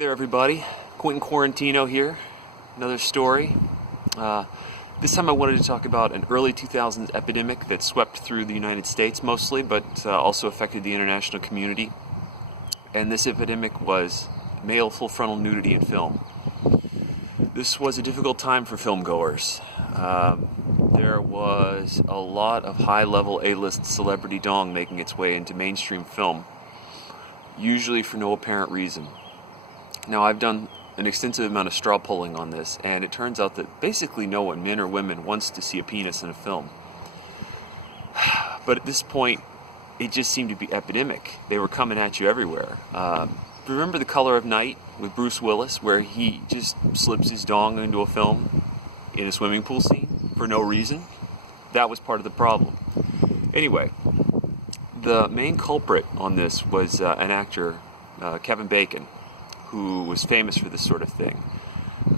There, everybody. Quentin Quarantino here. Another story. This time I wanted to talk about an early 2000s epidemic that swept through the United States mostly, but also affected the international community. And this epidemic was male full frontal nudity in film. This was a difficult time for filmgoers. There was a lot of high-level A-list celebrity dong making its way into mainstream film, usually for no apparent reason. Now, I've done an extensive amount of straw polling on this, and it turns out that basically no one, men or women, wants to see a penis in a film. But at this point, it just seemed to be epidemic. They were coming at you everywhere. Remember The Color of Night with Bruce Willis, where he just slips his dong into a film in a swimming pool scene for no reason? That was part of the problem. Anyway, the main culprit on this was an actor, Kevin Bacon, who was famous for this sort of thing.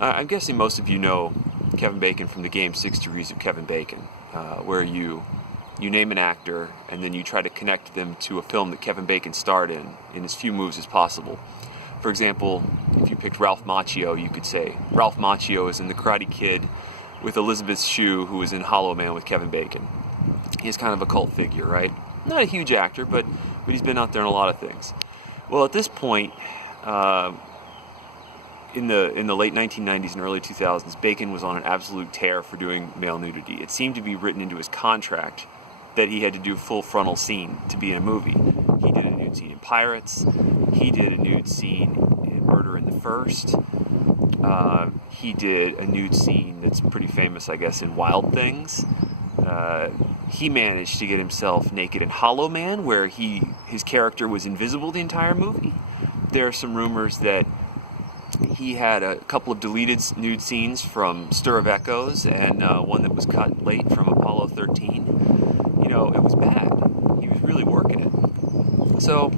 I'm guessing most of you know Kevin Bacon from the game 6 Degrees of Kevin Bacon, where you name an actor and then you try to connect them to a film that Kevin Bacon starred in as few moves as possible. For example, if you picked Ralph Macchio, you could say Ralph Macchio is in The Karate Kid with Elizabeth Shue, who was in Hollow Man with Kevin Bacon. He's kind of a cult figure, right? Not a huge actor, but he's been out there in a lot of things. Well, at this point, in the late 1990s and early 2000s, Bacon was on an absolute tear for doing male nudity. It seemed to be written into his contract that he had to do a full frontal scene to be in a movie. He did a nude scene in Pirates. He did a nude scene in Murder in the First. He did a nude scene that's pretty famous, I guess, in Wild Things. He managed to get himself naked in Hollow Man, where his character was invisible the entire movie. There are some rumors that he had a couple of deleted nude scenes from Stir of Echoes and one that was cut late from Apollo 13. You know, it was bad. He was really working it. So,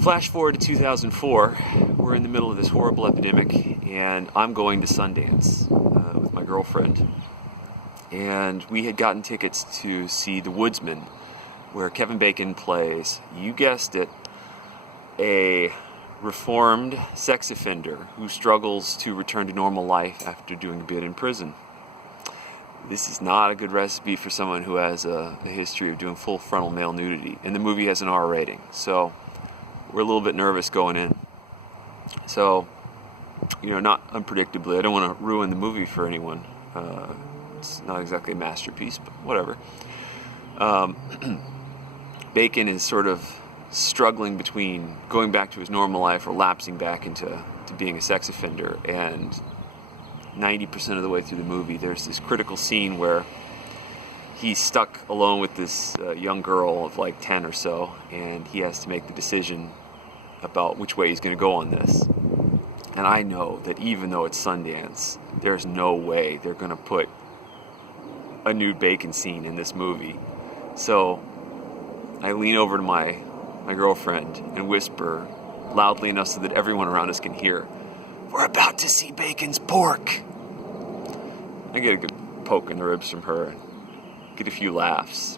flash forward to 2004. We're in the middle of this horrible epidemic, and I'm going to Sundance with my girlfriend. And we had gotten tickets to see The Woodsman, where Kevin Bacon plays, you guessed it, a reformed sex offender who struggles to return to normal life after doing a bit in prison. This is not a good recipe for someone who has a history of doing full frontal male nudity, and the movie has an R rating, so we're a little bit nervous going in. So, not unpredictably, I don't want to ruin the movie for anyone. It's not exactly a masterpiece, but whatever. Bacon is sort of struggling between going back to his normal life or lapsing back into being a sex offender, and 90% of the way through the movie there's this critical scene where he's stuck alone with this young girl of like 10 or so, and he has to make the decision about which way he's going to go on this. And I know that even though it's Sundance, there's no way they're going to put a nude Bacon scene in this movie. So I lean over to my girlfriend and whisper loudly enough so that everyone around us can hear, "We're about to see Bacon's pork." I get a good poke in the ribs from her, get a few laughs.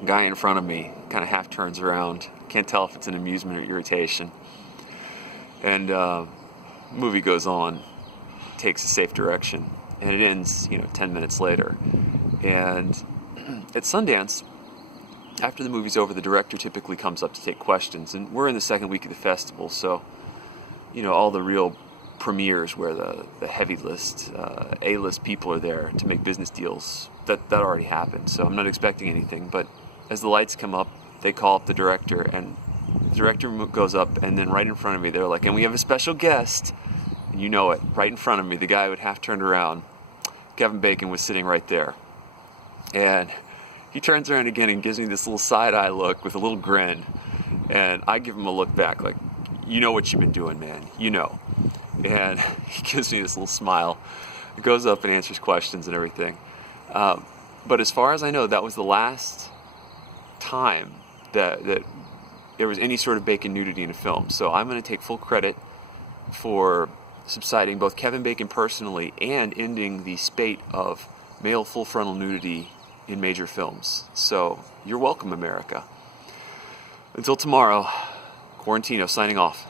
The guy in front of me kind of half turns around, can't tell if it's an amusement or irritation. And movie goes on, takes a safe direction, and it ends 10 minutes later. And at Sundance, after the movie's over, the director typically comes up to take questions, and we're in the second week of the festival, so all the real premieres where the heavy list, A-list people are there to make business deals, that already happened, so I'm not expecting anything. But as the lights come up, they call up the director, and the director goes up, and then right in front of me they're like, "And we have a special guest," and you know it, right in front of me, the guy would half turned around, Kevin Bacon was sitting right there, and he turns around again and gives me this little side-eye look with a little grin, and I give him a look back like, "You know what you've been doing, man, you know." And he gives me this little smile, goes up and answers questions and everything. But as far as I know, that was the last time that there was any sort of Bacon nudity in a film. So I'm going to take full credit for subsiding both Kevin Bacon personally and ending the spate of male full frontal nudity in major films. So you're welcome, America. Until tomorrow, Quarantino signing off.